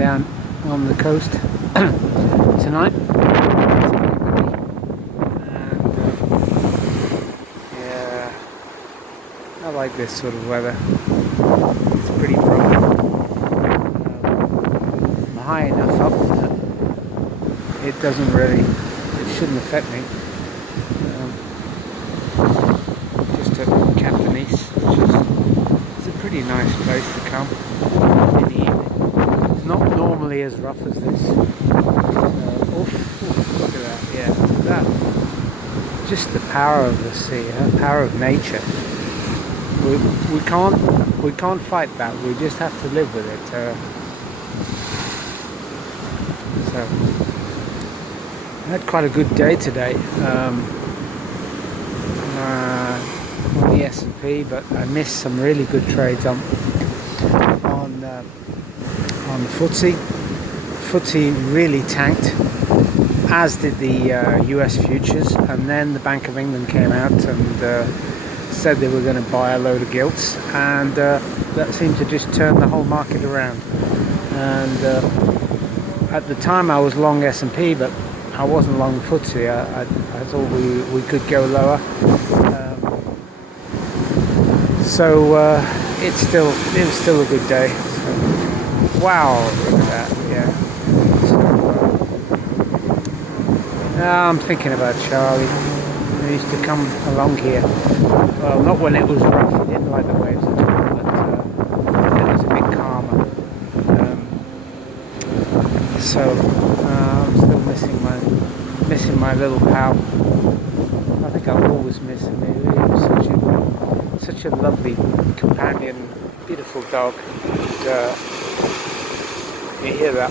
down on the coast tonight. And yeah, I like this sort of weather. It's pretty rough. I'm high enough up that it doesn't really, it shouldn't affect me. Just at Captain East, which is a pretty nice place to come in the evening. It's not normally as rough as this. Oof, look at that, yeah, that. Just the power of the sea, the power of nature. We can't fight that. We just have to live with it. So I had quite a good day today. On the S&P, but I missed some really good trades on the FTSE. FTSE really tanked, as did the US futures, and then the Bank of England came out and said they were going to buy a load of gilts, and that seemed to just turn the whole market around. And at the time I was long S&P, but I wasn't long FTSE. I thought we could go lower. So it was still a good day. So, wow, look at that! Yeah. So, I'm thinking about Charlie. He used to come along here. Well, not when it was rough. He didn't like the waves at all, but it was a bit calmer. So I'm still missing my little pal. I think I'll always miss him. He was such a lovely companion, beautiful dog. And, you hear that?